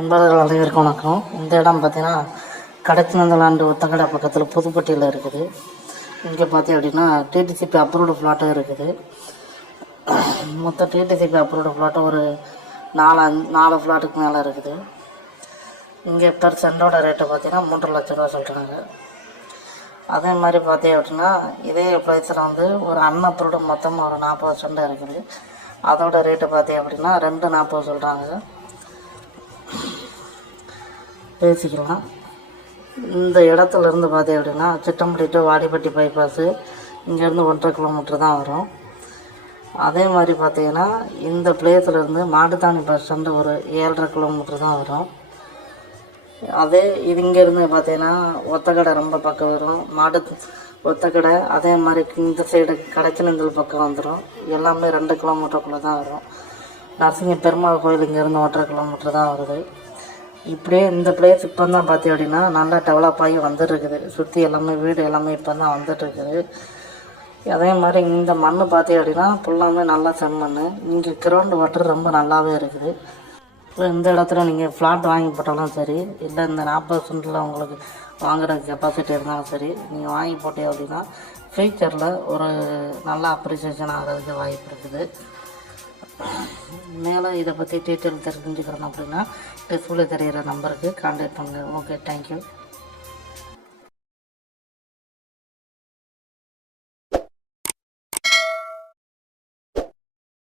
நண்பர்கள் அனைவருக்கும் வணக்கம். இந்த இடம் பார்த்தீங்கன்னா கடச்சினந்தலாண்டு ஒத்தக்கடை பக்கத்தில் புதுப்பட்டியில் இருக்குது. இங்கே பார்த்தீங்க அப்படின்னா டிடிசிபி அப்ரூவ்டு ஃப்ளாட்டும் இருக்குது. மொத்தம் டிடிசிபி அப்ரூவ்டு ஃப்ளாட்டும் ஒரு 4 ஃப்ளாட்டுக்கு மேலே இருக்குது. இங்கே பெர் சென்டோட ரேட்டு பார்த்தீங்கன்னா 3 லட்ச ரூபா சொல்கிறாங்க. அதே மாதிரி பார்த்தீங்க அப்படின்னா இதே ப்ரைஸில் வந்து ஒரு அன்அப்ரூவ்டு மொத்தமாக ஒரு 40 சென்ட் இருக்குது. அதோட ரேட்டு பார்த்தீங்க அப்படின்னா 240 சொல்கிறாங்க. பேசிக்கலாம். இந்த இடத்துலேருந்து பார்த்தீங்க அப்படின்னா சிட்டம்பட்டி டு வாடிப்பட்டி பைபாஸு இங்கேருந்து 1.5 கிலோமீட்டர் தான் வரும். அதே மாதிரி பார்த்தீங்கன்னா இந்த பிளேஸ்லேருந்து மாட்டுத்தாவணி பஸ் ஸ்டாண்டு ஒரு 7.5 கிலோமீட்டர் தான் வரும். அதே இது இங்கேருந்து பார்த்தீங்கன்னா ஒத்தக்கடை ரொம்ப பக்கம் வரும். ஒத்தக்கடை அதே மாதிரி இந்த சைடு கடச்சினந்தல் பக்கம் வந்துடும். எல்லாமே 2 கிலோமீட்டருக்குள்ளே தான் வரும். நரசிங்க பெருமாள் கோயில் இங்கேருந்து 1.5 கிலோமீட்டர் தான் வருது. இப்படியே இந்த பிளேஸ் இப்போ தான் பார்த்தீங்க அப்படின்னா நல்லா டெவலப் ஆகி வந்துட்டுருக்குது. சுற்றி எல்லாமே வீடு எல்லாமே இப்போ தான் வந்துட்டுருக்குது. அதே மாதிரி இந்த மண் பார்த்தீங்க அப்படின்னா ஃபுல்லாமே நல்லா செம்மண். இங்கே கிரவுண்ட் வாட்டர் ரொம்ப நல்லாவே இருக்குது. இப்போ இந்த இடத்துல நீங்கள் ஃப்ளாட் வாங்கி போட்டாலும் சரி, இல்லை இந்த 40 சென்டில் உங்களுக்கு வாங்குகிற கெப்பாசிட்டி இருந்தாலும் சரி, நீங்கள் வாங்கி போட்டீங்க அப்படின்னா ஃப்யூச்சரில் ஒரு நல்ல அப்ரிசியேஷன் ஆகிறதுக்கு வாய்ப்பு இருக்குது. மேலும் இதை பற்றி டீட்டெயில் தெரிஞ்சுக்கிறோம் அப்படின்னா டிஸ்பிளே தெரிகிற நம்பருக்கு கான்டாக்ட் பண்ணுங்கள். Okay, thank you.